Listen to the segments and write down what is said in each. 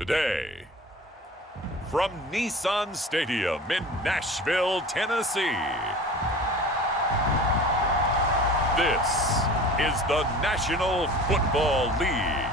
today. From Nissan Stadium in Nashville, Tennessee, this is the National Football League.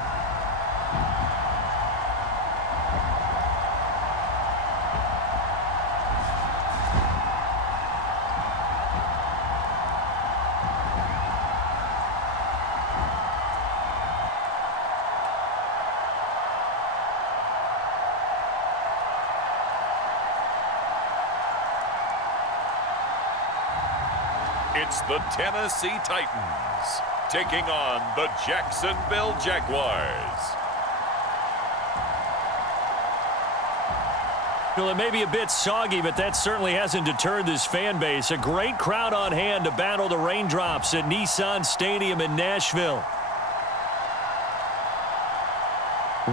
It's the Tennessee Titans taking on the Jacksonville Jaguars. Well, it may be a bit soggy, but that certainly hasn't deterred this fan base. A great crowd on hand to battle the raindrops at Nissan Stadium in Nashville.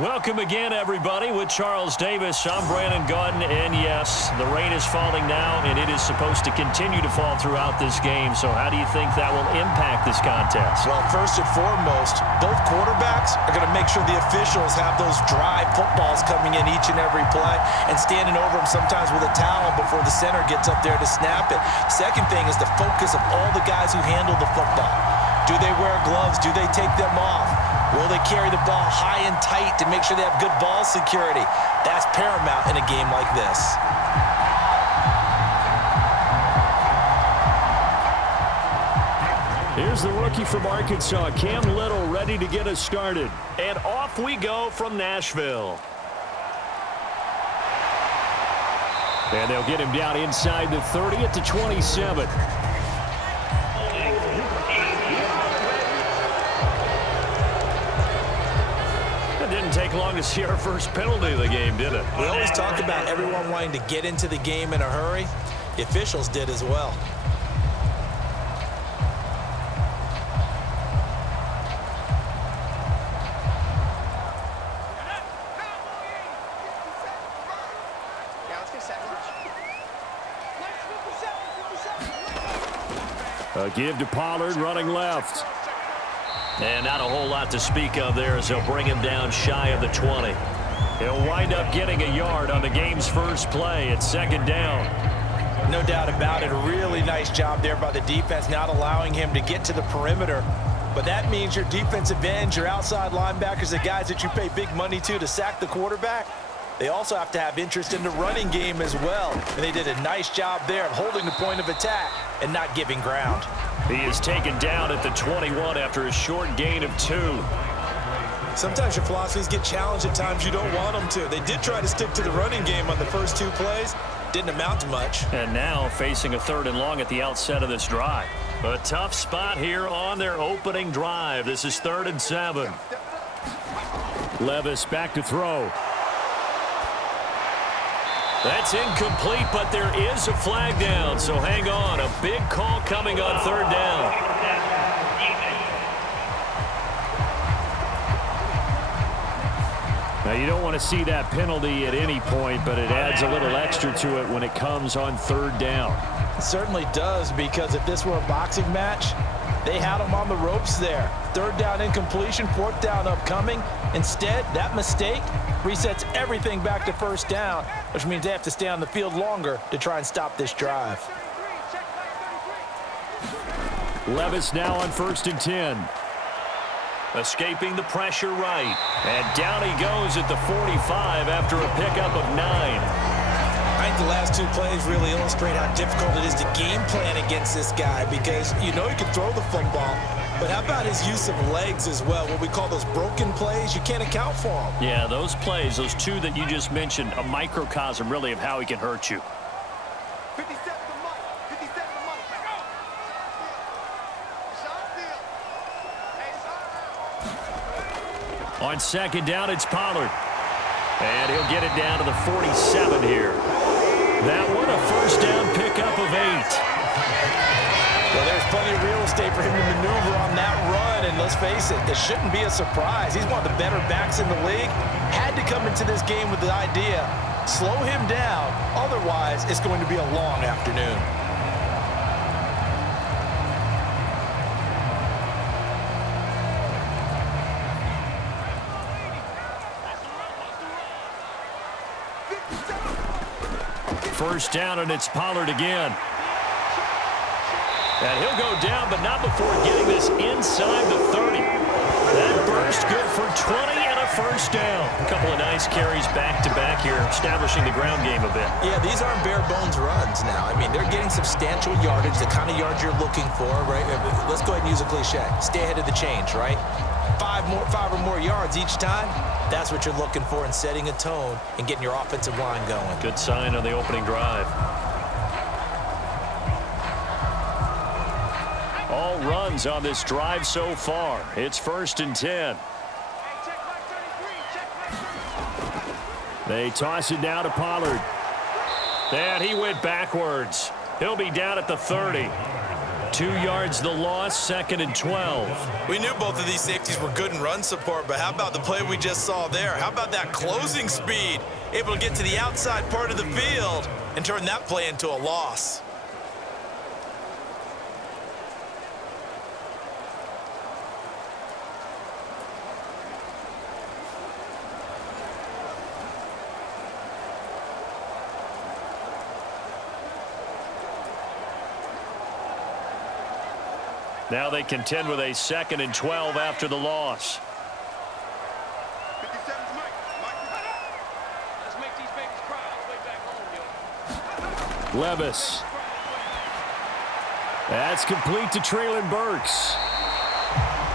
Welcome again, everybody, with Charles Davis. I'm Brandon Gordon, and yes, the rain is falling now, and it is supposed to continue to fall throughout this game. So how do you think that will impact this contest? Well, first and foremost, both quarterbacks are going to make sure the officials have those dry footballs coming in each and every play and standing over them sometimes with a towel before the center gets up there to snap it. Second thing is the focus of all the guys who handle the football. Do they wear gloves? Do they take them off? Will they carry the ball high and tight to make sure they have good ball security? That's paramount in a game like this. Here's the rookie from Arkansas, Cam Little, ready to get us started. And off we go from Nashville. And they'll get him down inside the 30 at the 27. Didn't take long to see our first penalty of the game, did it? We always talk about everyone wanting to get into the game in a hurry. The officials did as well. A give to Pollard, running left. And not a whole lot to speak of there as they'll bring him down shy of the 20. He'll wind up getting a yard on the game's first play. It's second down. No doubt about it. A really nice job there by the defense, not allowing him to get to the perimeter. But that means your defensive ends, your outside linebackers, the guys that you pay big money to sack the quarterback, they also have to have interest in the running game as well. And they did a nice job there of holding the point of attack and not giving ground. He is taken down at the 21 after a short gain of 2. Sometimes your philosophies get challenged at times you don't want them to. They did try to stick to the running game on the first 2 plays. Didn't amount to much. And now facing a 3rd and long at the outset of this drive. A tough spot here on their opening drive. This is 3rd and 7. Levis back to throw. That's incomplete, but there is a flag down, so hang on. A big call coming on 3rd down. Now, you don't want to see that penalty at any point, but it adds a little extra to it when it comes on 3rd down. It certainly does, because if this were a boxing match, they had him on the ropes there. 3rd down incompletion, 4th down upcoming. Instead, that mistake resets everything back to 1st down, which means they have to stay on the field longer to try and stop this drive. Levis now on 1st and 10. Escaping the pressure right. And down he goes at the 45 after a pickup of 9. I think the last 2 plays really illustrate how difficult it is to game plan against this guy, because you know he can throw the football, but how about his use of legs as well? What we call those broken plays, you can't account for them. Yeah, those plays, those 2 that you just mentioned, a microcosm really of how he can hurt you. 57 to Mike. 57 to Mike. On 2nd down, it's Pollard. And he'll get it down to the 47 here. That one a 1st down pickup of 8. Well, there's plenty of real estate for him to maneuver on that run, and let's face it, this shouldn't be a surprise. He's one of the better backs in the league. Had to come into this game with the idea, slow him down, otherwise it's going to be a long afternoon. first down, and it's Pollard again. And he'll go down, but not before getting this inside the 30. That burst good for 20 and a first down. A couple of nice carries back-to-back here, establishing the ground game a bit. Yeah, these aren't bare-bones runs now. I mean, they're getting substantial yardage, the kind of yards you're looking for, right? Let's go ahead and use a cliche. Stay ahead of the change, right? Five or more yards each time. That's what you're looking for in setting a tone and getting your offensive line going. Good sign on the opening drive. All runs on this drive so far. It's 1st and 10. They toss it down to Pollard. And he went backwards. He'll be down at the 30. 2 yards the loss, 2nd and 12. We knew both of these safeties were good in run support, but how about the play we just saw there? How about that closing speed? Able to get to the outside part of the field and turn that play into a loss. Now they contend with a 2nd and 12 after the loss. 57's Mike. Let's make these babies cry all the way back home, yo. Levis. That's complete to Traylon Burks.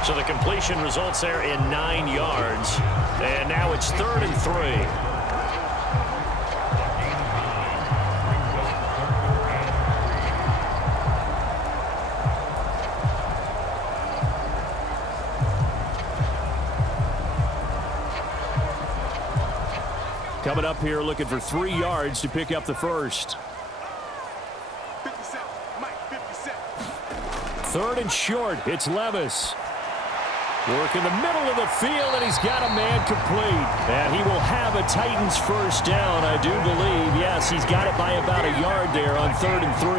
So the completion results there in 9 yards. And now it's 3rd and 3. Coming up here looking for 3 yards to pick up the first. 57, Mike, 57. 3rd and short. It's Levis. Work in the middle of the field, and he's got a man complete. And he will have a Titans first down, I do believe. Yes, he's got it by about a yard there on 3rd and 3.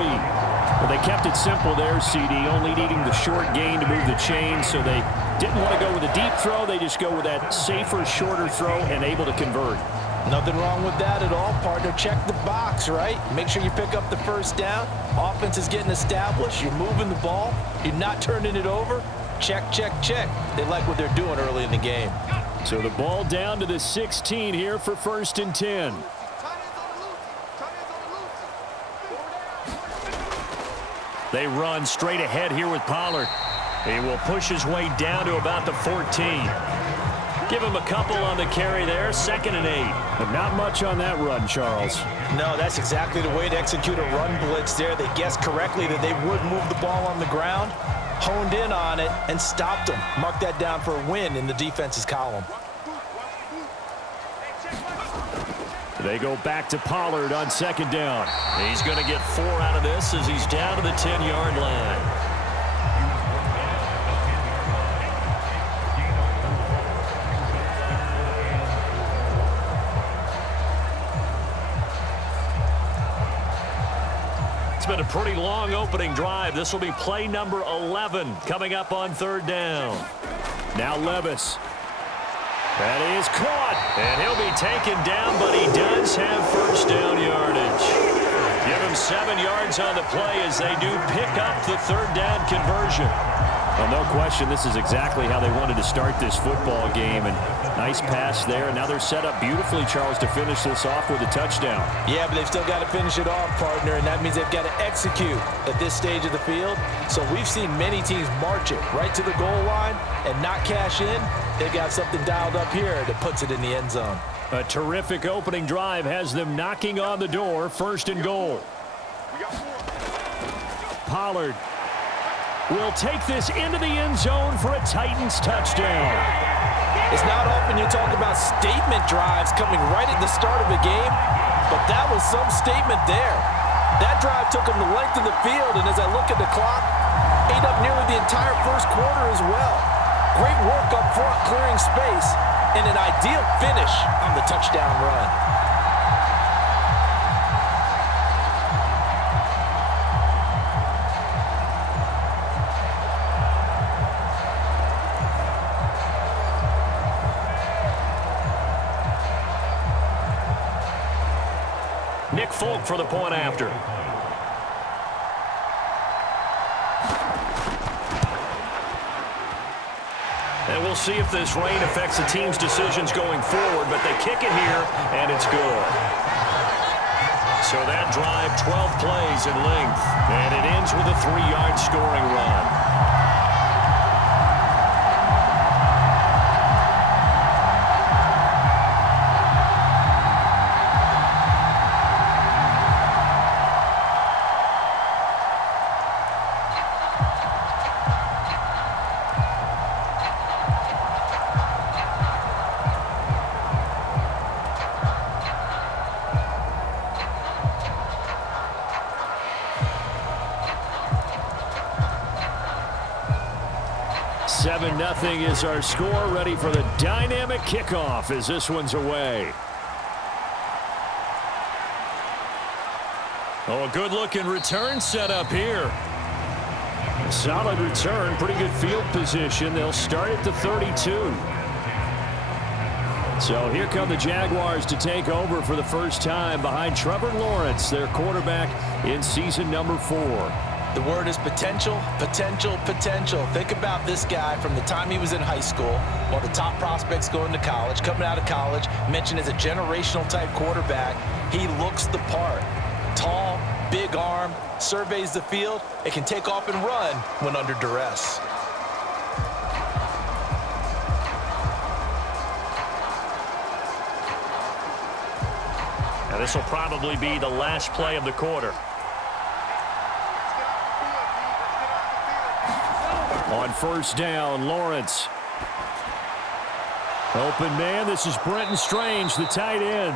But they kept it simple there, CD, only needing the short gain to move the chain, so they didn't want to go with a deep throw. They just go with that safer, shorter throw and able to convert. Nothing wrong with that at all, partner. Check the box, right? Make sure you pick up the first down. Offense is getting established. You're moving the ball. You're not turning it over. Check, check, check. They like what they're doing early in the game. So the ball down to the 16 here for 1st and 10. They run straight ahead here with Pollard. He will push his way down to about the 14. Give him a couple on the carry there, 2nd and 8. But not much on that run, Charles. No, that's exactly the way to execute a run blitz there. They guessed correctly that they would move the ball on the ground, honed in on it, and stopped them. Mark that down for a win in the defense's column. They go back to Pollard on 2nd down. He's going to get 4 out of this as he's down to the 10-yard line. It's been a pretty long opening drive. This will be play number 11 coming up on 3rd down. Now Levis. That is caught, and he'll be taken down, but he does have first down yardage. Give him 7 yards on the play as they do pick up the 3rd down conversion. Well, no question, this is exactly how they wanted to start this football game, and nice pass there. And now they're set up beautifully, Charles, to finish this off with a touchdown. Yeah, but they've still got to finish it off, partner, and that means they've got to execute at this stage of the field. So we've seen many teams march it right to the goal line and not cash in. They've got something dialed up here that puts it in the end zone. A terrific opening drive has them knocking on the door, 1st and goal. Pollard will take this into the end zone for a Titans touchdown. It's not often you talk about statement drives coming right at the start of a game, but that was some statement there. That drive took them the length of the field, and as I look at the clock, ate up nearly the entire first quarter as well. Great work up front, clearing space, and an ideal finish on the touchdown run. Nick Folk for the point after. And we'll see if this rain affects the team's decisions going forward, but they kick it here, and it's good. So that drive, 12 plays in length, and it ends with a 3-yard scoring run. Nothing is our score. Ready for the dynamic kickoff as this one's away. Oh, a good-looking return set up here. Solid return, pretty good field position. They'll start at the 32. So here come the Jaguars to take over for the first time behind Trevor Lawrence, their quarterback in season number 4. The word is potential, potential, potential. Think about this guy from the time he was in high school, one of the top prospects going to college, coming out of college, mentioned as a generational type quarterback. He looks the part. Tall, big arm, surveys the field. It can take off and run when under duress. Now this will probably be the last play of the quarter. On first down, Lawrence. Open man, this is Brenton Strange, the tight end.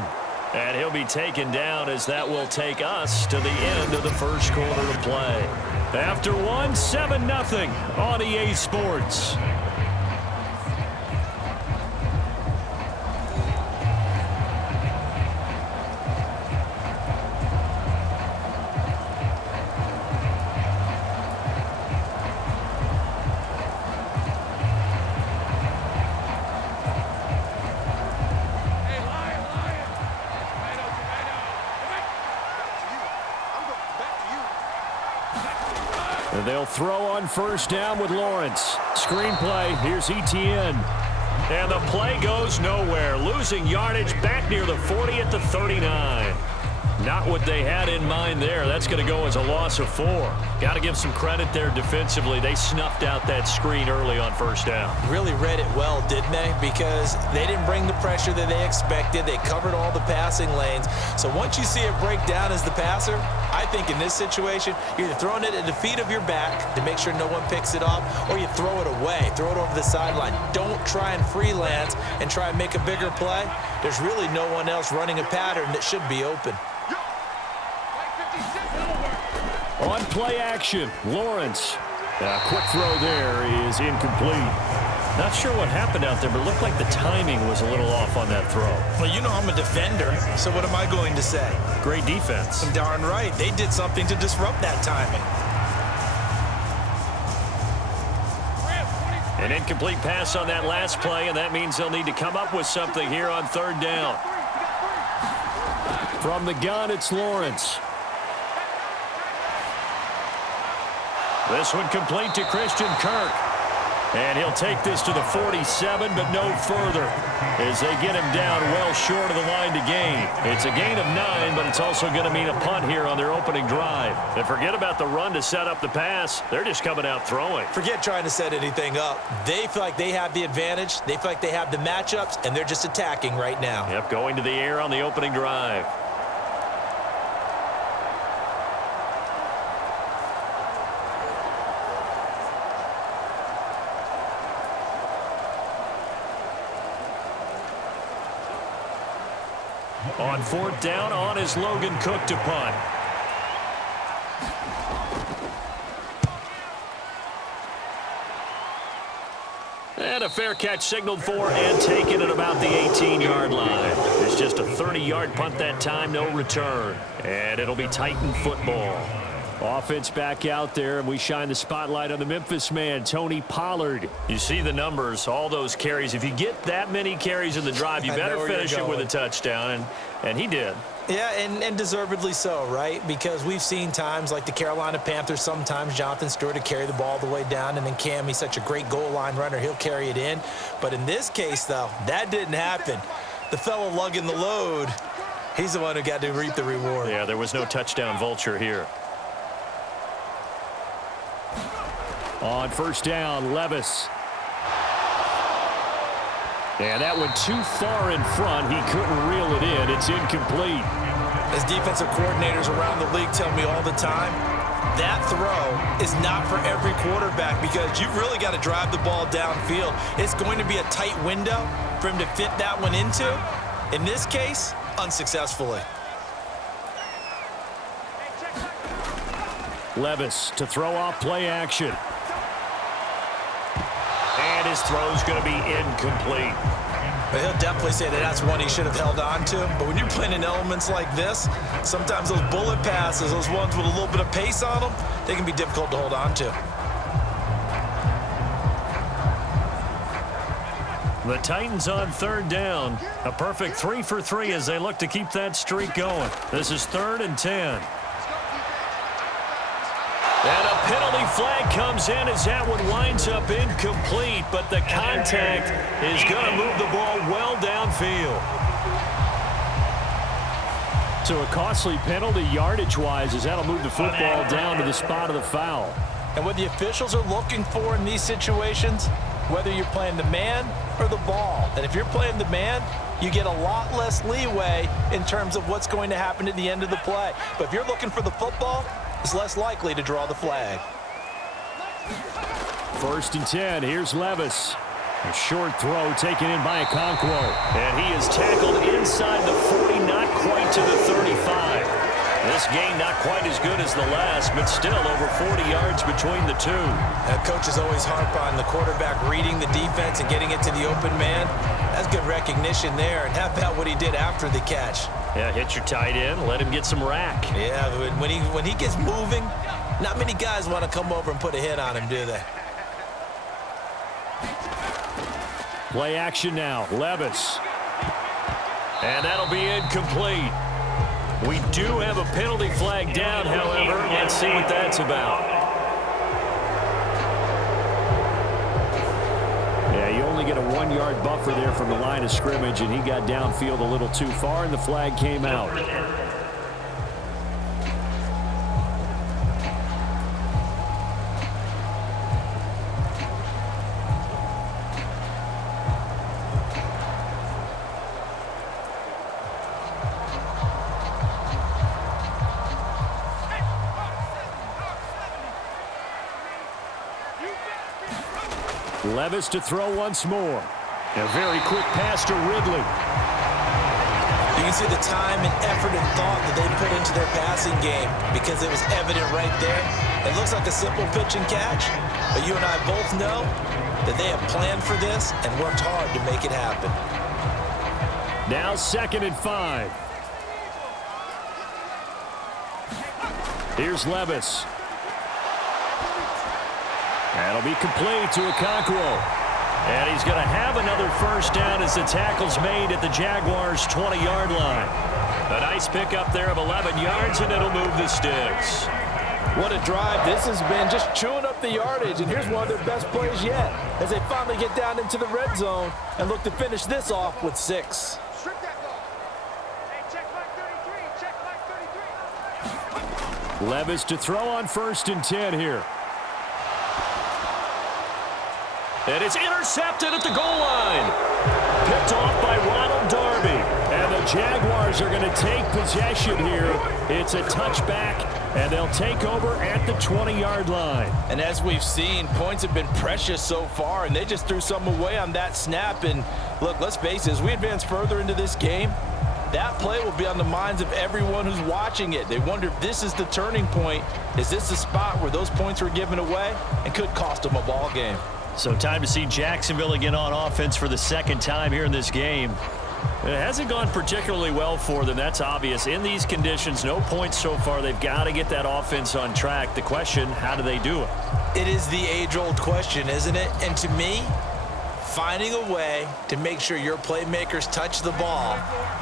And he'll be taken down as that will take us to the end of the first quarter of play. After one, 7-0 on EA Sports. They'll throw on first down with Lawrence. Screenplay, here's Etienne. And the play goes nowhere. Losing yardage back near the 40 at the 39. Not what they had in mind there. That's going to go as a loss of 4. Got to give some credit there defensively. They snuffed out that screen early on first down. Really read it well, didn't they? Because they didn't bring the pressure that they expected. They covered all the passing lanes. So once you see it break down as the passer, I think in this situation, you're either throwing it at the feet of your back to make sure no one picks it off, or you throw it away, throw it over the sideline. Don't try and freelance and try and make a bigger play. There's really no one else running a pattern that should be open. On play action, Lawrence. A quick throw there is incomplete. Not sure what happened out there, but it looked like the timing was a little off on that throw. Well, you know I'm a defender, so what am I going to say? Great defense. Darn right. They did something to disrupt that timing. An incomplete pass on that last play, and that means they'll need to come up with something here on third down. From the gun, it's Lawrence. This one complete to Christian Kirk. And he'll take this to the 47, but no further as they get him down well short of the line to gain. It's a gain of 9, but it's also going to mean a punt here on their opening drive. And forget about the run to set up the pass. They're just coming out throwing. Forget trying to set anything up. They feel like they have the advantage. They feel like they have the matchups, and they're just attacking right now. Yep, going to the air on the opening drive. On fourth down, on is Logan Cook to punt. And a fair catch signaled for and taken at about the 18-yard line. It's just a 30-yard punt that time, no return. And it'll be Titan football. Offense back out there, and we shine the spotlight on the Memphis man, Tony Pollard. You see the numbers, all those carries. If you get that many carries in the drive, you better finish it with a touchdown, and he did. Yeah, and deservedly so, right? Because we've seen times like the Carolina Panthers, sometimes Jonathan Stewart to carry the ball all the way down, and then Cam, he's such a great goal line runner, he'll carry it in. But in this case, though, that didn't happen. The fellow lugging the load, he's the one who got to reap the reward. Yeah, there was no touchdown vulture here. On first down, Levis. And that went too far in front. He couldn't reel it in. It's incomplete. As defensive coordinators around the league tell me all the time, that throw is not for every quarterback because you've really got to drive the ball downfield. It's going to be a tight window for him to fit that one into. In this case, unsuccessfully. Levis to throw off play action. And his throw's going to be incomplete. But he'll definitely say that that's one he should have held on to. But when you're playing in elements like this, sometimes those bullet passes, those ones with a little bit of pace on them, they can be difficult to hold on to. The Titans on third down. A perfect 3 for 3 as they look to keep that streak going. This is 3rd and 10. And a penalty flag comes in as that one winds up incomplete, but the contact is going to move the ball well downfield. So a costly penalty yardage-wise as that'll move the football down to the spot of the foul. And what the officials are looking for in these situations, whether you're playing the man or the ball. And if you're playing the man, you get a lot less leeway in terms of what's going to happen at the end of the play. But if you're looking for the football, it's less likely to draw the flag. 1st and 10. Here's Levis. A short throw taken in by Okonkwo. And he is tackled inside the 40, not quite to the 35. This game not quite as good as the last, but still over 40 yards between the two. Coaches always harp on the quarterback reading the defense and getting it to the open man. That's good recognition there. And how about what he did after the catch? Yeah, hit your tight end, let him get some rack. Yeah, when he gets moving, not many guys want to come over and put a hit on him, do they? Play action now, Levis. And that'll be incomplete. We do have a penalty flag down, however. Let's see what that's about. Yeah, you only get a 1-yard buffer there from the line of scrimmage, and he got downfield a little too far, and the flag came out. Levis to throw once more. A very quick pass to Ridley. You can see the time and effort and thought that they put into their passing game because it was evident right there. It looks like a simple pitch and catch, but you and I both know that they have planned for this and worked hard to make it happen. Now 2nd and 5. Here's Levis. That'll be complete to Okonkwo. And he's going to have another first down as the tackle's made at the Jaguars' 20-yard line. A nice pickup there of 11 yards, and it'll move the sticks. What a drive this has been, just chewing up the yardage. And here's one of their best plays yet as they finally get down into the red zone and look to finish this off with 6. Strip that ball. Hey, check back 33. Check back 33. Levis to throw on 1st and 10 here. And it's intercepted at the goal line. Picked off by Ronald Darby. And the Jaguars are going to take possession here. It's a touchback, and they'll take over at the 20-yard line. And as we've seen, points have been precious so far, and they just threw some away on that snap. And look, let's face it, as we advance further into this game, that play will be on the minds of everyone who's watching it. They wonder if this is the turning point. Is this the spot where those points were given away and could cost them a ball game? So time to see Jacksonville again on offense for the 2nd time here in this game. It hasn't gone particularly well for them. That's obvious. In these conditions, no points so far. They've got to get that offense on track. The question, how do they do it? It is the age-old question, isn't it? And to me, finding a way to make sure your playmakers touch the ball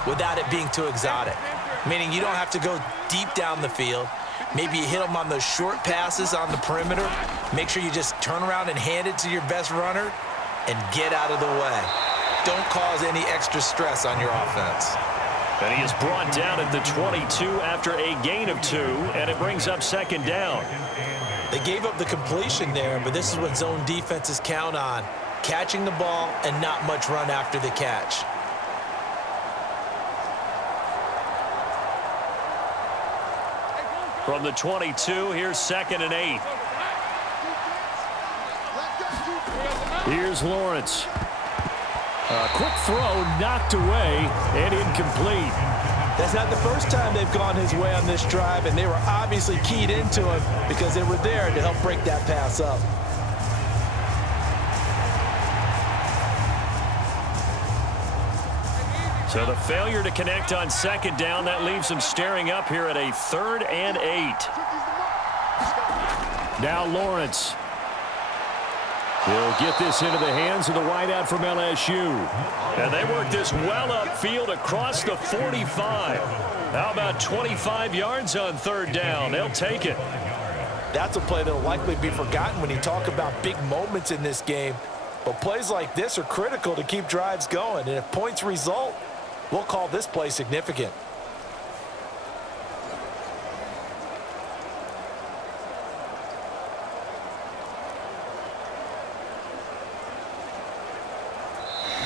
without it being too exotic. meaning you don't have to go deep down the field. Maybe you hit them on those short passes on the perimeter. Make sure you just turn around and hand it to your best runner and get out of the way. Don't cause any extra stress on your offense. And he is brought down at the 22 after a gain of 2, and it brings up second down. They gave up the completion there, but this is what zone defenses count on. Catching the ball and not much run after the catch. From the 22, here's 2nd and 8. Here's Lawrence. A quick throw knocked away and incomplete. That's not the first time they've gone his way on this drive, and they were obviously keyed into him because they were there to help break that pass up. So the failure to connect on 2nd down, that leaves them staring up here at a 3rd and 8. Now Lawrence. He'll get this into the hands of the wideout from LSU. And they work this well upfield across the 45. How about 25 yards on 3rd down? They'll take it. That's a play that will likely be forgotten when you talk about big moments in this game. But plays like this are critical to keep drives going. And if points result, we'll call this play significant.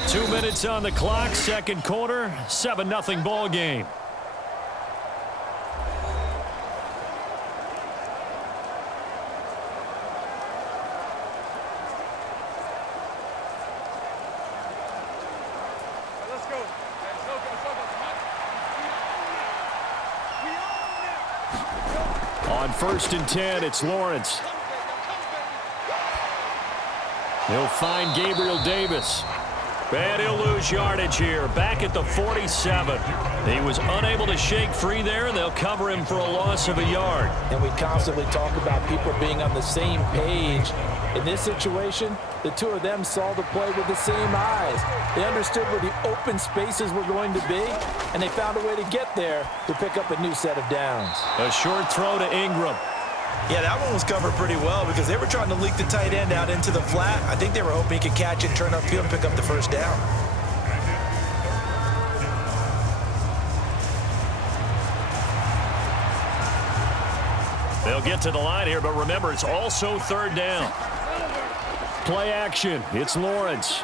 Two minutes on the clock, second quarter, 7-0 ball game. On 1st and 10, it's Lawrence. He'll find Gabriel Davis. And he'll lose yardage here, back at the 47. He was unable to shake free there, and they'll cover him for a loss of a yard. And we constantly talk about people being on the same page. In this situation, the two of them saw the play with the same eyes. They understood where the open spaces were going to be, and they found a way to get there to pick up a new set of downs. A short throw to Ingram. Yeah, that one was covered pretty well because they were trying to leak the tight end out into the flat. I think they were hoping he could catch it, turn upfield, and pick up the first down. They'll get to the line here, but remember, it's also 3rd down. Play action. It's Lawrence.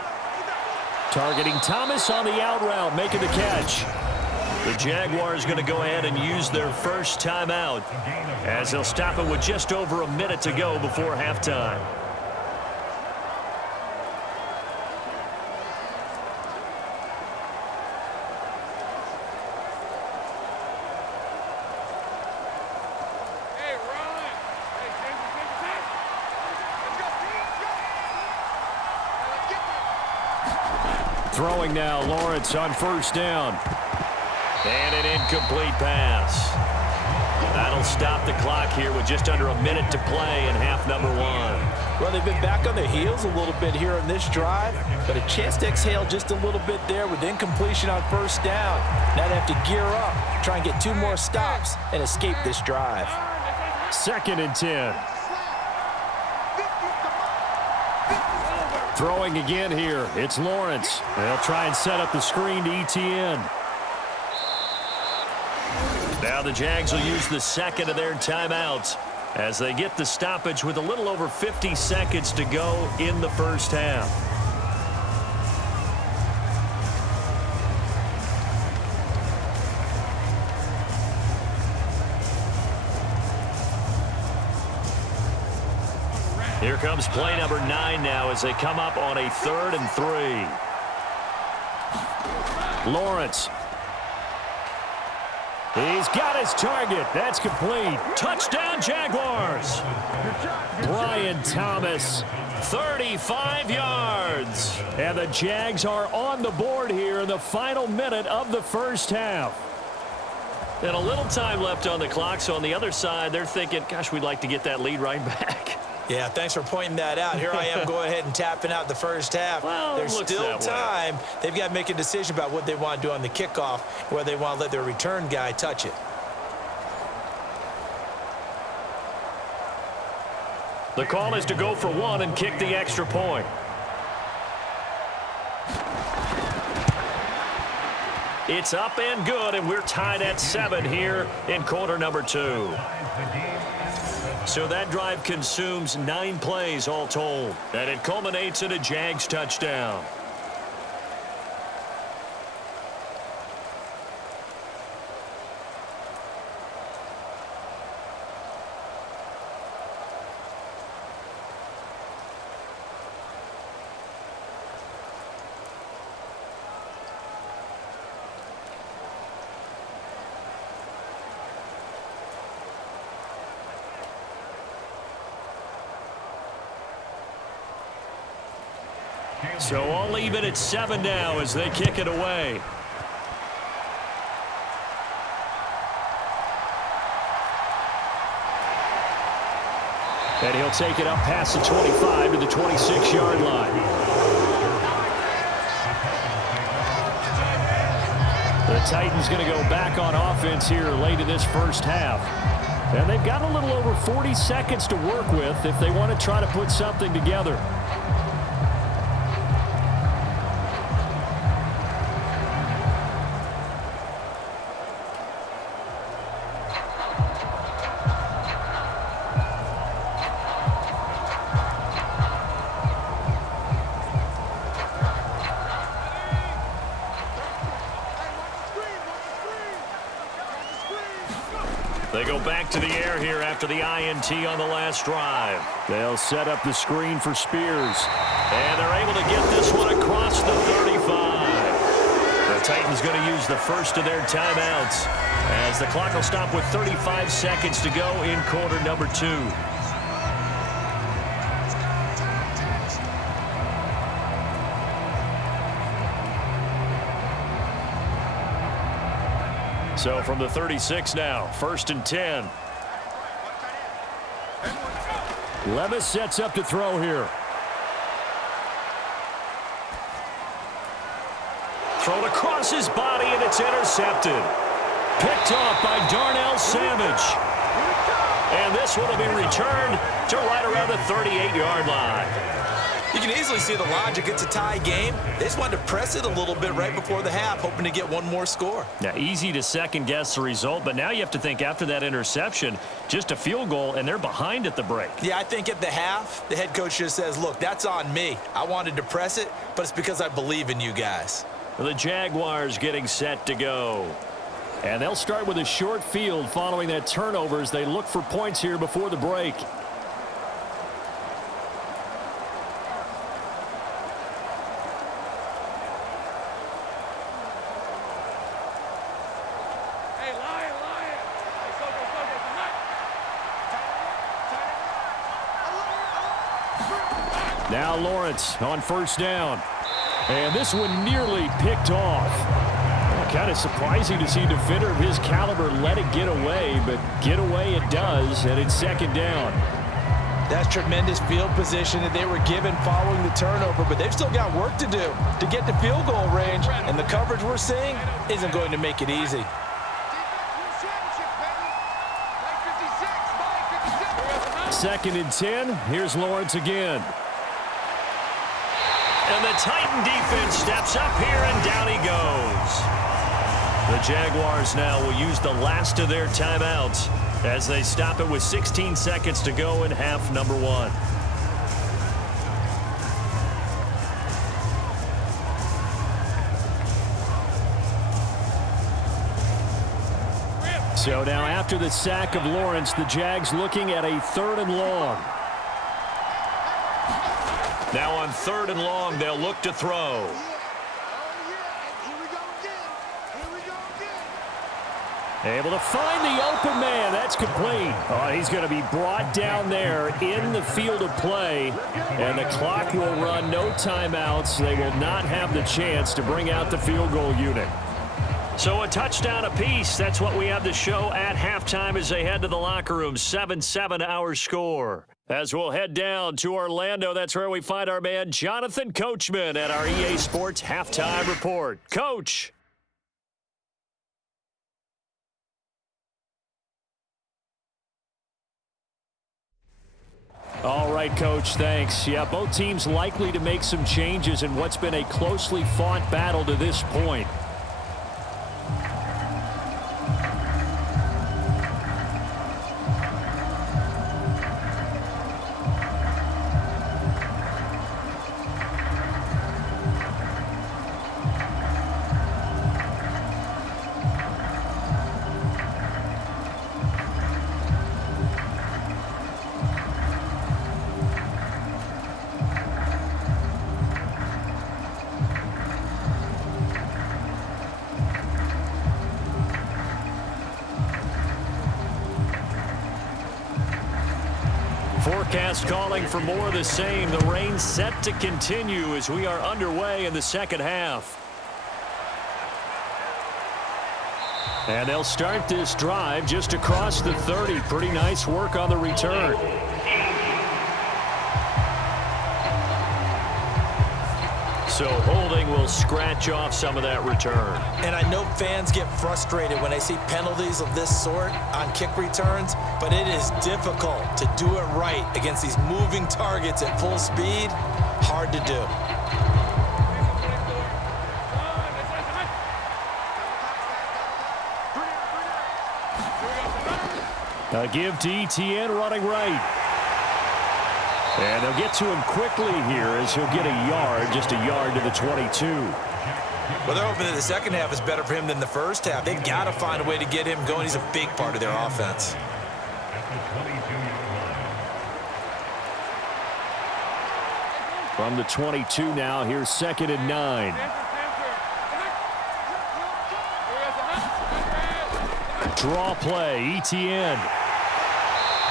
Targeting Thomas on the out route, making the catch. The Jaguars going to go ahead and use their first timeout as they'll stop it with just over a minute to go before halftime. Throwing now, Lawrence on 1st down. And an incomplete pass. That'll stop the clock here with just under a minute to play in half number 1. Well, they've been back on their heels a little bit here in this drive, but a chance to exhale just a little bit there with incompletion on 1st down. Now they have to gear up, try and get 2 more stops, and escape this drive. 2nd and 10. Throwing again here. It's Lawrence. They'll try and set up the screen to ETN. Now the Jags will use the 2nd of their timeouts as they get the stoppage with a little over 50 seconds to go in the first half. Here comes play number 9 now as they come up on a 3rd and 3. Lawrence. He's got his target. That's complete. Touchdown, Jaguars. Brian Thomas, 35 yards. And the Jags are on the board here in the final minute of the first half. And a little time left on the clock, so on the other side, they're thinking, gosh, we'd like to get that lead right back. Yeah, thanks for pointing that out. Here I am going ahead and tapping out the first half. Well, there's still time. They've got to make a decision about what they want to do on the kickoff, whether they want to let their return guy touch it. The call is to go for one and kick the extra point. It's up and good, and we're tied at 7 here in quarter number 2. So that drive consumes 9 plays all told, and it culminates in a Jags touchdown. So I'll leave it at 7 now as they kick it away. And he'll take it up past the 25 to the 26-yard line. The Titans going to go back on offense here late in this first half. And they've got a little over 40 seconds to work with if they want to try to put something together. They go back to the air here after the INT on the last drive. They'll set up the screen for Spears. And they're able to get this one across the 35. The Titans going to use the first of their timeouts as the clock will stop with 35 seconds to go in quarter number 2. So from the 36 now, 1st and 10. Levis sets up to throw here. Thrown across his body, and it's intercepted. Picked off by Darnell Savage. And this one will be returned to right around the 38-yard line. You can easily see the logic. It's a tie game. They just wanted to press it a little bit right before the half, hoping to get one more score. Now, easy to second-guess the result, but now you have to think after that interception, just a field goal, and they're behind at the break. Yeah, I think at the half, the head coach just says, look, that's on me. I wanted to press it, but it's because I believe in you guys. The Jaguars getting set to go. And they'll start with a short field following that turnover as they look for points here before the break. Now Lawrence on first down. And this one nearly picked off. Kind of surprising to see a defender of his caliber let it get away, but get away it does, and it's second down. That's tremendous field position that they were given following the turnover, but they've still got work to do to get to field goal range, and the coverage we're seeing isn't going to make it easy. Second and 10. Here's Lawrence again. And the Titan defense steps up here, and down he goes. The Jaguars now will use the last of their timeouts as they stop it with 16 seconds to go in half number 1. So now after the sack of Lawrence, the Jags looking at a 3rd and long. Now on 3rd and long, they'll look to throw. Able to find the open man. That's complete. Oh, he's going to be brought down there in the field of play. And the clock will run, no timeouts. They will not have the chance to bring out the field goal unit. So a touchdown apiece. That's what we have to show at halftime as they head to the locker room. 7-7 our score. As we'll head down to Orlando, that's where we find our man Jonathan Coachman at our EA Sports Halftime Report. Coach. All right, Coach, thanks. Yeah, both teams likely to make some changes in what's been a closely fought battle to this point. Forecast calling for more of the same. The rain set to continue as we are underway in the second half. And they'll start this drive just across the 30. Pretty nice work on the return. So holding will scratch off some of that return. And I know fans get frustrated when they see penalties of this sort on kick returns, but it is difficult to do it right against these moving targets at full speed. Hard to do. A give to Etienne running right. And they'll get to him quickly here as he'll get a yard, just a yard to the 22. Well, they're hoping that the second half is better for him than the first half. They've got to find a way to get him going. He's a big part of their offense. From the 22 now, here's 2nd and 9. Draw play, Etienne.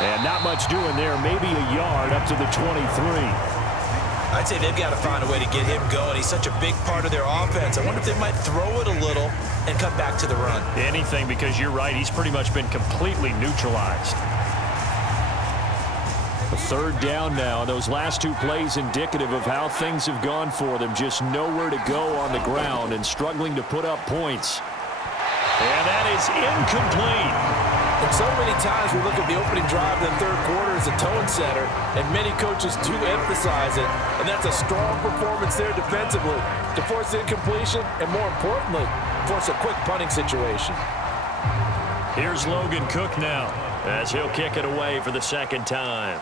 And not much doing there, maybe a yard up to the 23. I'd say they've got to find a way to get him going. He's such a big part of their offense. I wonder if they might throw it a little and come back to the run. Anything, because you're right, he's pretty much been completely neutralized. A 3rd down now. Those last 2 plays indicative of how things have gone for them. Just nowhere to go on the ground and struggling to put up points. And that is incomplete. And so many times we look at the opening drive in the 3rd quarter as a tone setter, and many coaches do emphasize it, and that's a strong performance there defensively to force incompletion and, more importantly, force a quick punting situation. Here's Logan Cook now as he'll kick it away for the 2nd time.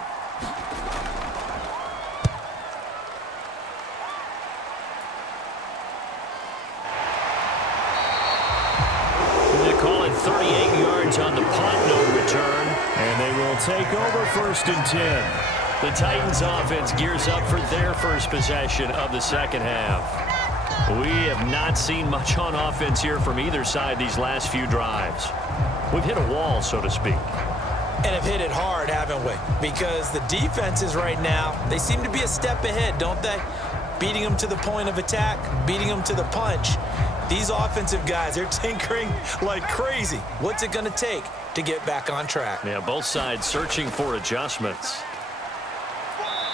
Call it 38 yards on the punt, no return. And they will take over 1st and 10. The Titans offense gears up for their first possession of the second half. We have not seen much on offense here from either side these last few drives. We've hit a wall, so to speak. And have hit it hard, haven't we? Because the defenses right now, they seem to be a step ahead, don't they? Beating them to the point of attack, beating them to the punch. These offensive guys, they're tinkering like crazy. What's it going to take to get back on track? Yeah, both sides searching for adjustments.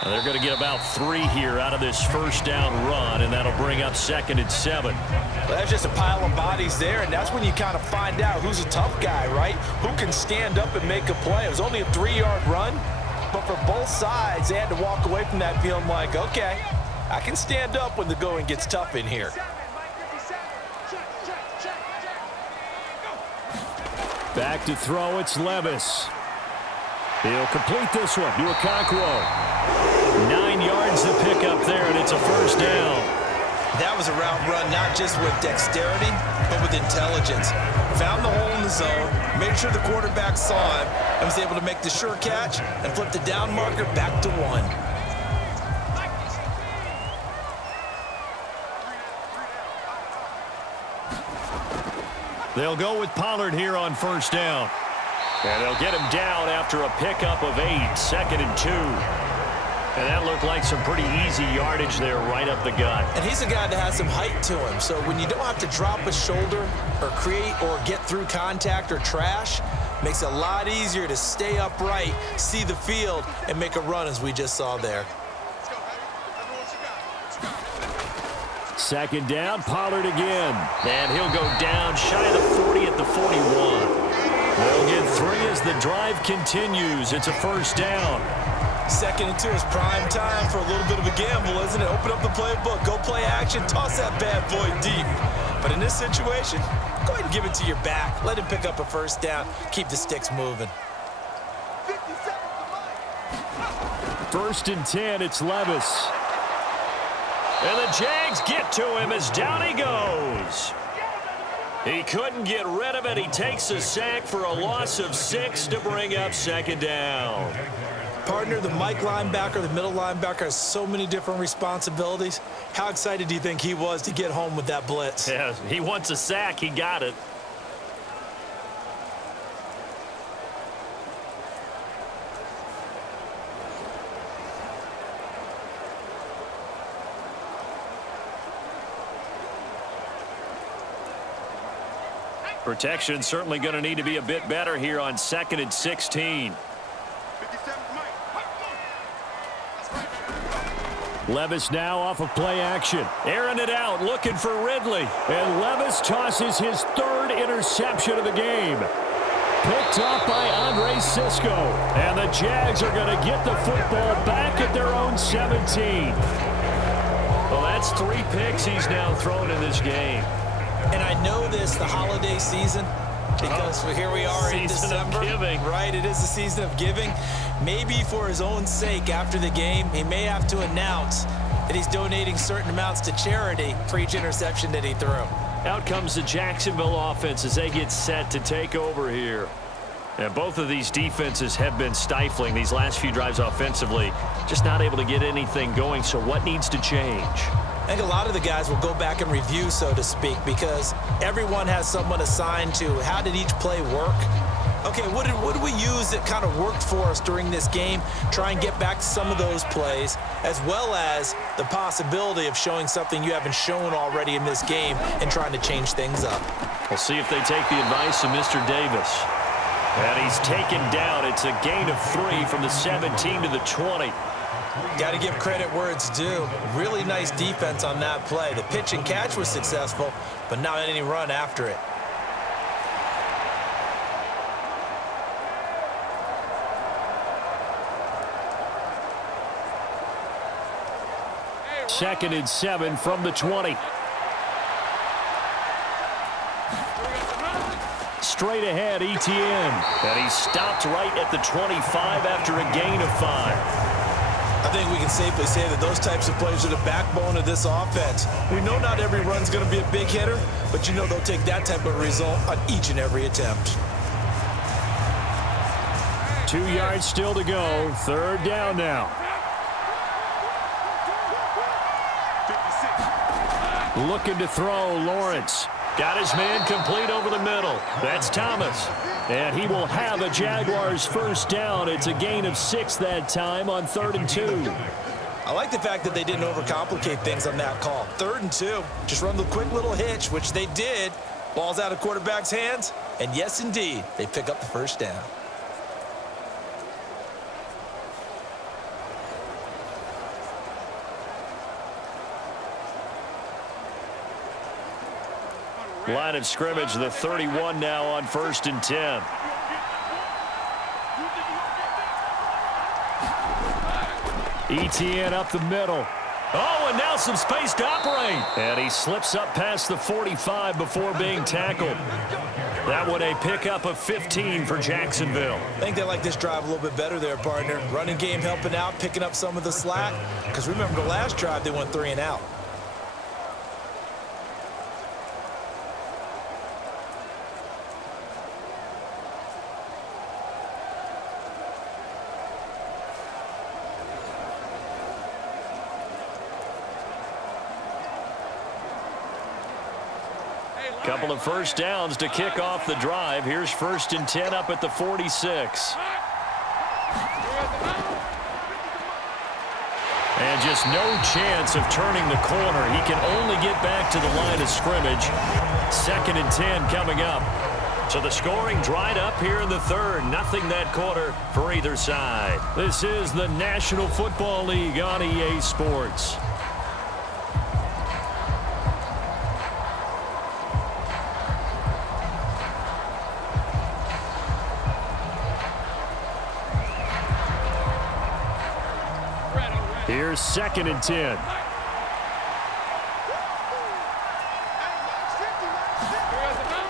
And they're going to get about 3 here out of this 1st down run, and that'll bring up 2nd and 7. Well, that's just a pile of bodies there, and that's when you kind of find out who's a tough guy, right? Who can stand up and make a play. It was only a 3-yard run, but for both sides, they had to walk away from that feeling like, okay, I can stand up when the going gets tough in here. Back to throw, it's Levis. He'll complete this one to Okonkwo. 9 yards to pick up there, and it's a 1st down. That was a route run not just with dexterity, but with intelligence. Found the hole in the zone, made sure the quarterback saw him, and was able to make the sure catch and flip the down marker back to 1. They'll go with Pollard here on 1st down. And they'll get him down after a pickup of 8, 2nd and 2. And that looked like some pretty easy yardage there right up the gut. And he's a guy that has some height to him. So when you don't have to drop a shoulder or create or get through contact or trash, makes it a lot easier to stay upright, see the field, and make a run as we just saw there. Second down, Pollard again. And he'll go down shy of the 40 at the 41. They'll get 3 as the drive continues. It's a first down. 2nd and 2 is prime time for a little bit of a gamble, isn't it? Open up the playbook, go play action, toss that bad boy deep. But in this situation, go ahead and give it to your back. Let him pick up a first down. Keep the sticks moving. 1st and 10, it's Levis. And the Jags get to him as down he goes. He couldn't get rid of it. He takes a sack for a loss of 6 to bring up 2nd down. Partner, the Mike linebacker, the middle linebacker has so many different responsibilities. How excited do you think he was to get home with that blitz? Yeah, he wants a sack. He got it. Protection certainly going to need to be a bit better here on 2nd and 16. Levis now off of play action. Airing it out, looking for Ridley. And Levis tosses his 3rd interception of the game. Picked up by Andre Cisco. And the Jags are going to get the football back at their own 17. Well, that's 3 picks he's now thrown in this game. And I know this, the holiday season, because here we are in December. Right, it is the season of giving. Maybe for his own sake after the game, he may have to announce that he's donating certain amounts to charity for each interception that he threw. Out comes the Jacksonville offense as they get set to take over here. And both of these defenses have been stifling these last few drives offensively. Just not able to get anything going, so what needs to change? I think a lot of the guys will go back and review, so to speak, because everyone has someone assigned to how did each play work. Okay, what did we use that kind of worked for us during this game? Try and get back to some of those plays, as well as the possibility of showing something you haven't shown already in this game and trying to change things up. We'll see if they take the advice of Mr. Davis. And he's taken down. It's a gain of 3 from the 17 to the 20. Got to give credit where it's due. Really nice defense on that play. The pitch and catch was successful, but not any run after it. Second and 7 from the 20. Straight ahead, Etienne. And he stopped right at the 25 after a gain of 5. I think we can safely say that those types of plays are the backbone of this offense. We know not every run's going to be a big hitter, but you know they'll take that type of result on each and every attempt. 2 yards still to go. 3rd down now. Looking to throw, Lawrence. Got his man complete over the middle. That's Thomas. And he will have a Jaguars first down. It's a gain of 6 that time on 3rd and 2. I like the fact that they didn't overcomplicate things on that call. 3rd and 2. Just run the quick little hitch, which they did. Ball's out of quarterback's hands. And yes, indeed, they pick up the first down. Line of scrimmage, the 31 now on 1st and 10. Etienne up the middle. Oh, and now some space to operate. And he slips up past the 45 before being tackled. That one a pickup of 15 for Jacksonville. I think they like this drive a little bit better there, partner. Running game helping out, picking up some of the slack. Because remember, the last drive they went 3 and out. Couple of first downs to kick off the drive. Here's 1st and 10 up at the 46. And just no chance of turning the corner. He can only get back to the line of scrimmage. 2nd and 10 coming up. So the scoring dried up here in the third. Nothing that quarter for either side. This is the National Football League on EA Sports. Here's 2nd and 10.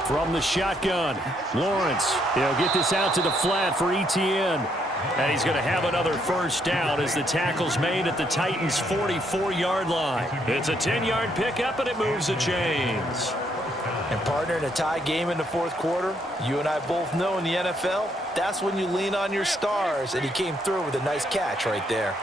From the shotgun, Lawrence. He'll get this out to the flat for Etienne. And he's going to have another first down as the tackle's made at the Titans' 44-yard line. It's a 10-yard pickup, and it moves the chains. And partner, in a tie game in the fourth quarter, you and I both know in the NFL, that's when you lean on your stars, and he came through with a nice catch right there.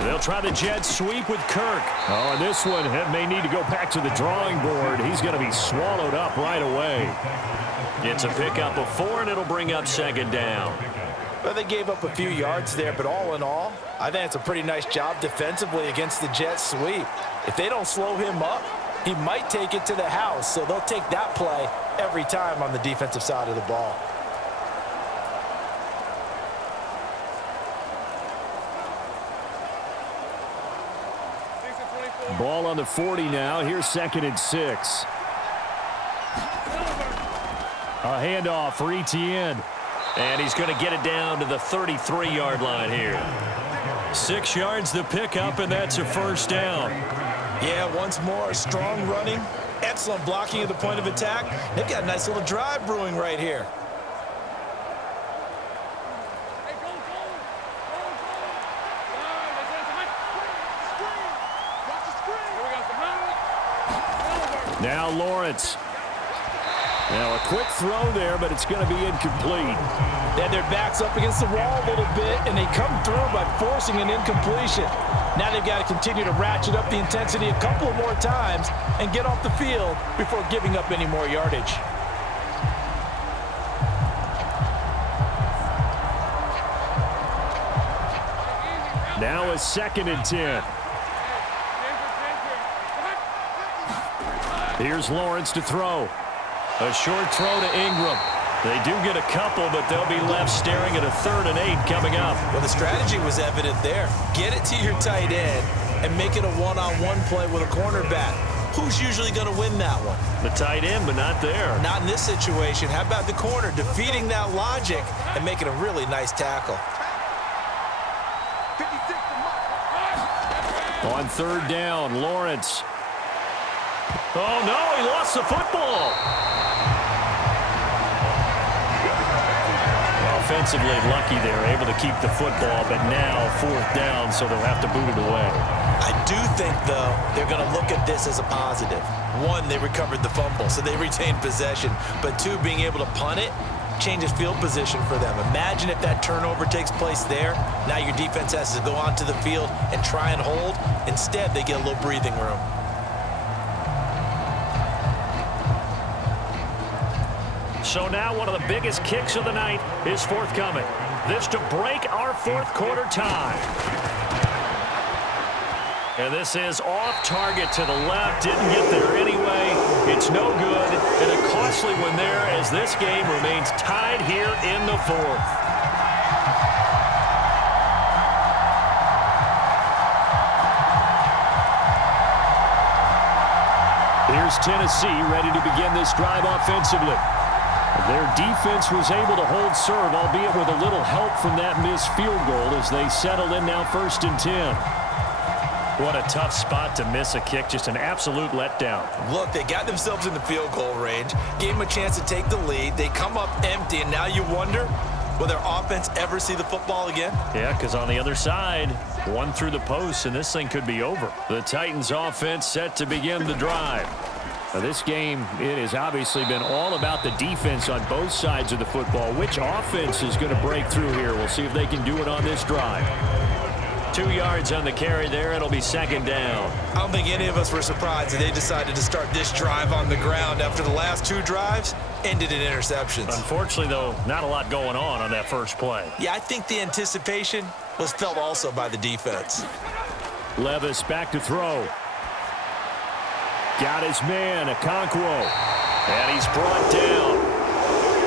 They'll try the jet sweep with Kirk. Oh, and this one may need to go back to the drawing board. He's going to be swallowed up right away. It's a pickup of 4, and it'll bring up 2nd down. Well, they gave up a few yards there, but all in all, I think it's a pretty nice job defensively against the jet sweep. If they don't slow him up, he might take it to the house, so they'll take that play every time on the defensive side of the ball. Ball on the 40 now. Here's 2nd and 6. A handoff for Etienne. And he's going to get it down to the 33-yard line here. 6 yards the pickup, and that's a first down. Yeah, once more, strong running, excellent blocking at the point of attack. They've got a nice little drive brewing right here. Now Lawrence. Now a quick throw there, but it's going to be incomplete. They had their backs up against the wall a little bit, and they come through by forcing an incompletion. Now they've got to continue to ratchet up the intensity a couple of more times and get off the field before giving up any more yardage. Now a 2nd and 10. Here's Lawrence to throw. A short throw to Ingram. They do get a couple, but they'll be left staring at a 3rd and 8 coming up. Well, the strategy was evident there. Get it to your tight end and make it a one-on-one play with a cornerback. Who's usually going to win that one? The tight end, but not there. Not in this situation. How about the corner defeating that logic and making a really nice tackle? On 3rd down, Lawrence. Oh, no, he lost the football. Offensively lucky they're able to keep the football, but now 4th down, so they'll have to boot it away. I do think, though, they're going to look at this as a positive. 1, they recovered the fumble, so they retained possession. But 2, being able to punt it changes field position for them. Imagine if that turnover takes place there. Now your defense has to go onto the field and try and hold. Instead, they get a little breathing room. So now one of the biggest kicks of the night is forthcoming. This to break our 4th quarter tie. And this is off target to the left. Didn't get there anyway. It's no good. And a costly one there as this game remains tied here in the 4th. Here's Tennessee ready to begin this drive offensively. Their defense was able to hold serve, albeit with a little help from that missed field goal as they settle in now 1st and 10. What a tough spot to miss a kick. Just an absolute letdown. Look, they got themselves in the field goal range, gave them a chance to take the lead. They come up empty, and now you wonder, will their offense ever see the football again? Yeah, because on the other side, one through the post, and this thing could be over. The Titans offense set to begin the drive. Now, this game, it has obviously been all about the defense on both sides of the football. Which offense is going to break through here? We'll see if they can do it on this drive. 2 yards on the carry there. It'll be 2nd down. I don't think any of us were surprised that they decided to start this drive on the ground after the last 2 drives. ended in interceptions. Unfortunately, though, not a lot going on that first play. Yeah, I think the anticipation was felt also by the defense. Levis back to throw. Got his man, Okonkwo. And he's brought down.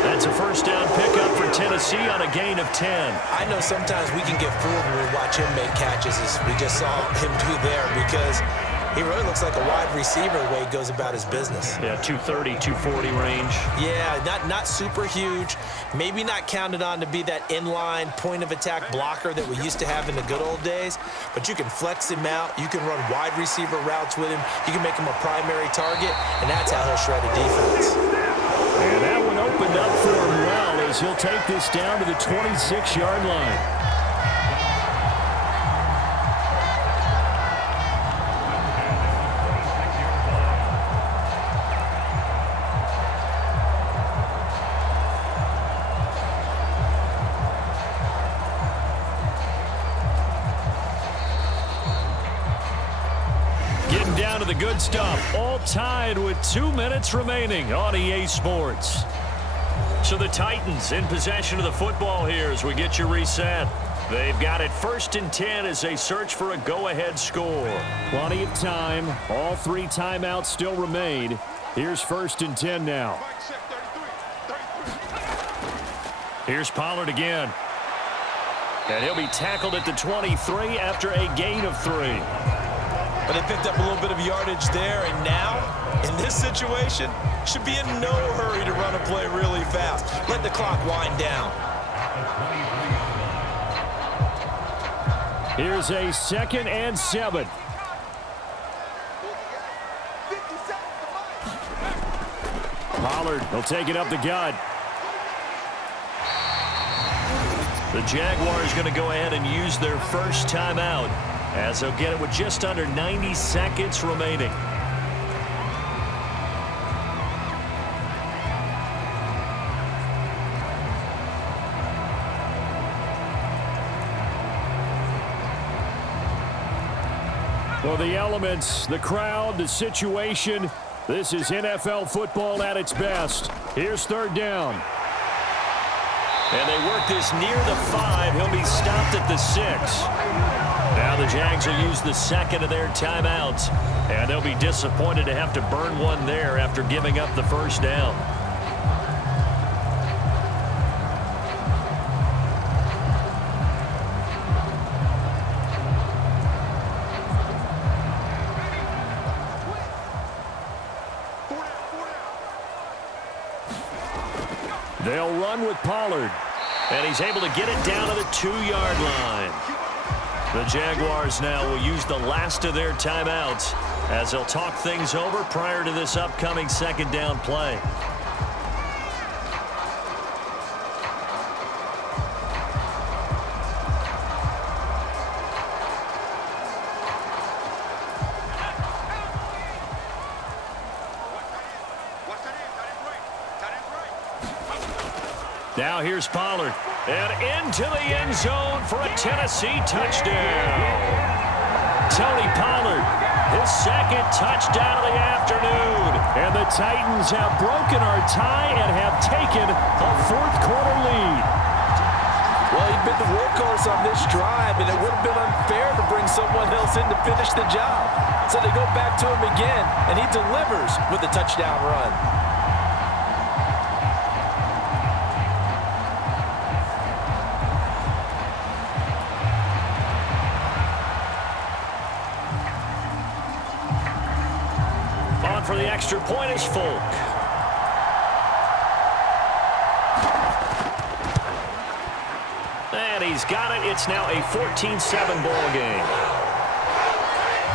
That's a first down pickup for Tennessee on a gain of 10. I know sometimes we can get fooled when we watch him make catches, as we just saw him do there, because he really looks like a wide receiver the way he goes about his business. Yeah, 230, 240 range. Yeah, not super huge. Maybe not counted on to be that inline point-of-attack blocker that we used to have in the good old days, but you can flex him out. You can run wide receiver routes with him. You can make him a primary target, and that's how he'll shred a defense. And that one opened up for him well as he'll take this down to the 26-yard line. Down to the good stuff, all tied with 2 minutes remaining on EA Sports. So the Titans in possession of the football here as we get you reset. They've got it 1st and 10 as they search for a go-ahead score. Plenty of time. All 3 timeouts still remain. Here's 1st and 10 now. Here's Pollard again. And he'll be tackled at the 23 after a gain of 3. But they picked up a little bit of yardage there, and now, in this situation, should be in no hurry to run a play really fast. Let the clock wind down. Here's a 2nd and 7. Pollard will take it up the gut. The Jaguars going to go ahead and use their first timeout, as they'll get it with just under 90 seconds remaining. Well, the elements, the crowd, the situation, this is NFL football at its best. Here's 3rd down. And they work this near the 5. He'll be stopped at the 6. Now the Jags will use the 2nd of their timeouts, and they'll be disappointed to have to burn one there after giving up the first down. They'll run with Pollard. And he's able to get it down to the 2-yard line. The Jaguars now will use the last of their timeouts as they'll talk things over prior to this upcoming 2nd down play. Now here's Pollard. And into the end zone for a Tennessee touchdown. Tony Pollard, his 2nd touchdown of the afternoon. And the Titans have broken our tie and have taken a 4th quarter lead. Well, he'd been the workhorse on this drive, and it would have been unfair to bring someone else in to finish the job. So they go back to him again, and he delivers with a touchdown run. For the extra point is Folk. And he's got it. It's now a 14-7 ball game.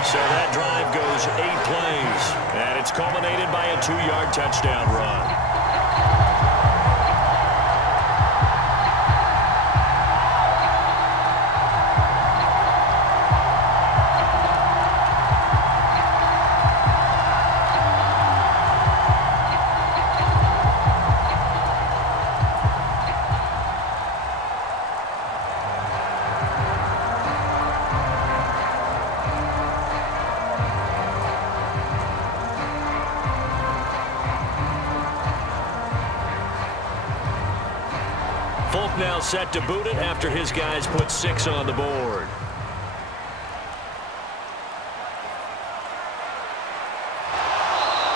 So that drive goes 8 plays. And it's culminated by a 2-yard touchdown run. now set to boot it after his guys put 6 on the board.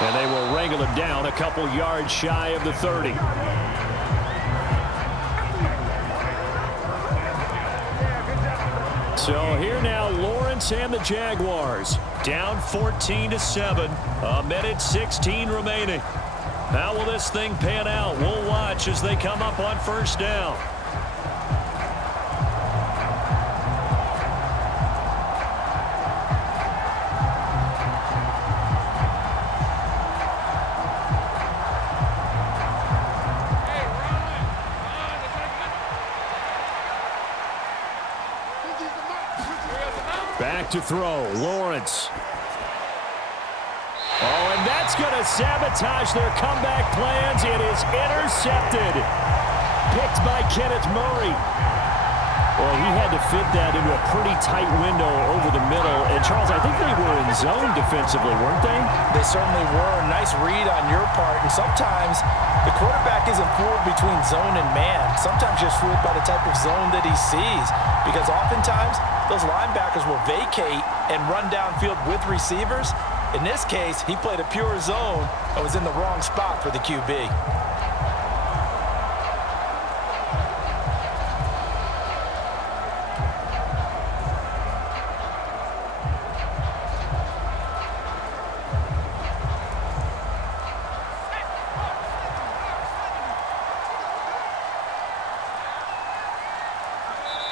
And they will wrangle him down a couple yards shy of the 30. So here now, Lawrence and the Jaguars. Down 14-7. A minute 16 remaining. How will this thing pan out? We'll watch as they come up on first down. Back to throw, Lawrence. Oh, and that's going to sabotage their comeback plans. It is intercepted. Picked by Kenneth Murray. Well, he had to fit that into a pretty tight window over the middle. And, Charles, I think they were in zone defensively, weren't they? They certainly were. Nice read on your part. And sometimes the quarterback isn't fooled between zone and man. Sometimes just fooled by the type of zone that he sees. Because oftentimes those linebackers will vacate and run downfield with receivers. In this case, he played a pure zone and was in the wrong spot for the QB.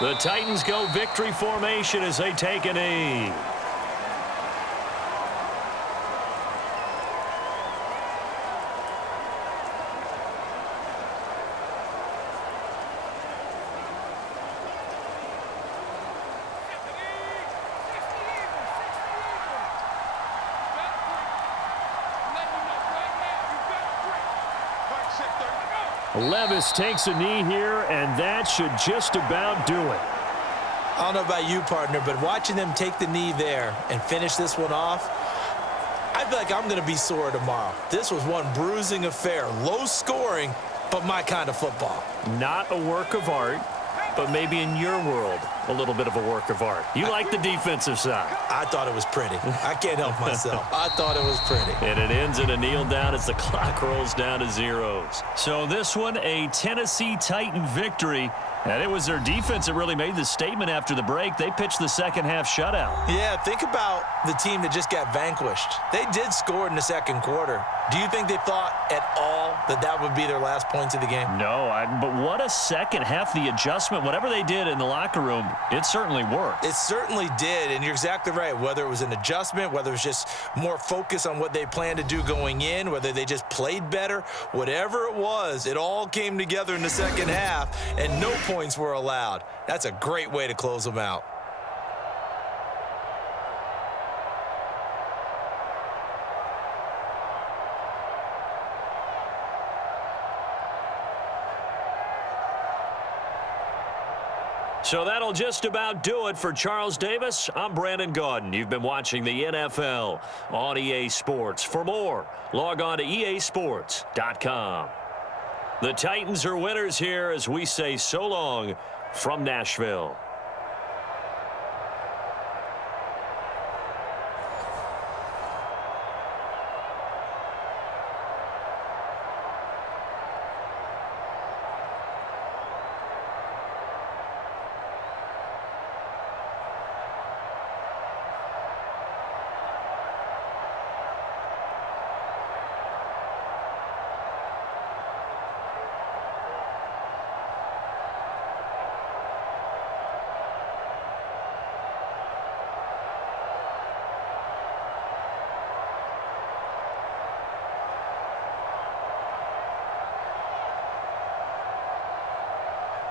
The Titans go victory formation as they take a knee. Levis takes a knee here, and that should just about do it. I don't know about you, partner, but watching them take the knee there and finish this one off, I feel like I'm going to be sore tomorrow. This was one bruising affair. Low scoring, but my kind of football. Not a work of art, but maybe in your world, a little bit of a work of art. You like the defensive side. I thought it was pretty. I can't help myself. I thought it was pretty. And it ends in a kneel down as the clock rolls down to zeros. So this one, a Tennessee Titan victory. And it was their defense that really made the statement after the break. They pitched the second half shutout. Yeah, think about the team that just got vanquished. They did score in the second quarter. Do you think they thought at all that that would be their last points of the game? No, but what a second half. The adjustment, whatever they did in the locker room, it certainly worked. It certainly did, and you're exactly right. Whether it was an adjustment, whether it was just more focus on what they planned to do going in, whether they just played better, whatever it was, it all came together in the second half, and no points were allowed. That's a great way to close them out. So that'll just about do it for Charles Davis. I'm Brandon Gaudin. You've been watching the NFL on EA Sports. For more, log on to easports.com. The Titans are winners here as we say so long from Nashville.